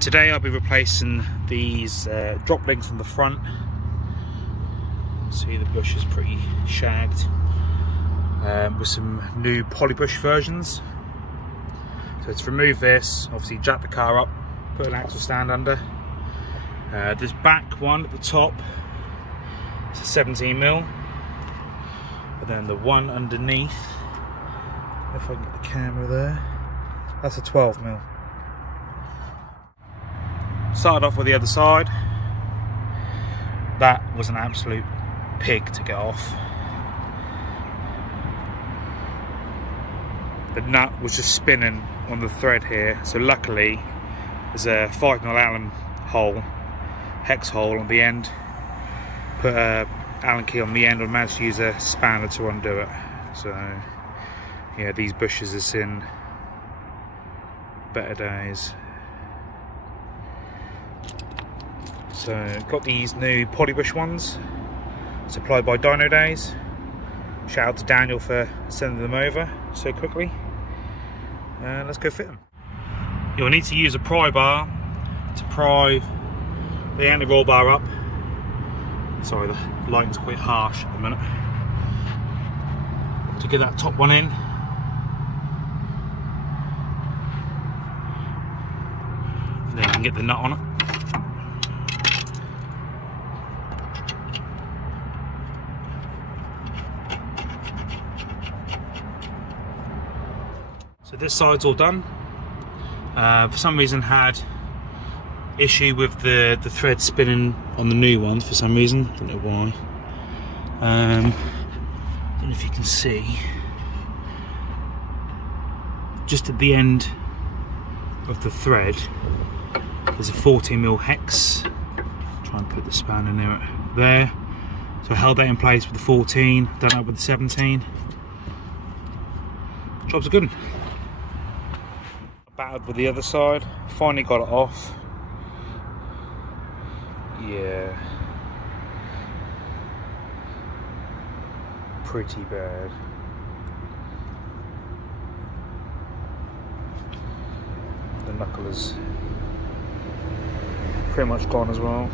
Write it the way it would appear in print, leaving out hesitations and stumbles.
Today I'll be replacing these Droplinks on the front. See, the bush is pretty shagged, with some new Polybush versions. So to remove this, obviously jack the car up, put an axle stand under. This back one at the top is a 17mm, but then the one underneath, if I can get the camera there, that's a 12mm. Started off with the other side. That was an absolute pig to get off. The nut was just spinning on the thread here, so luckily there's a 5mm Allen hole, hex hole on the end. Put a Allen key on the end and managed to use a spanner to undo it. So yeah, these bushes have seen better days. So got these new Polybush ones, supplied by Dynodaze. Shout out to Daniel for sending them over so quickly. Let's go fit them. You'll need to use a pry bar to pry the anti-roll bar up. Sorry, the lighting's quite harsh at the minute. To get that top one in. And then you can get the nut on it. So this side's all done. For some reason had issue with the thread spinning on the new one for some reason. I don't know why. I don't know if you can see. Just at the end of the thread, there's a 14mm hex. Try and put the spanner near it there. So I held that in place with the 14, done that with the 17. Job's a good one. Battered with the other side, finally got it off. Yeah, pretty bad. The knuckle is pretty much gone as well.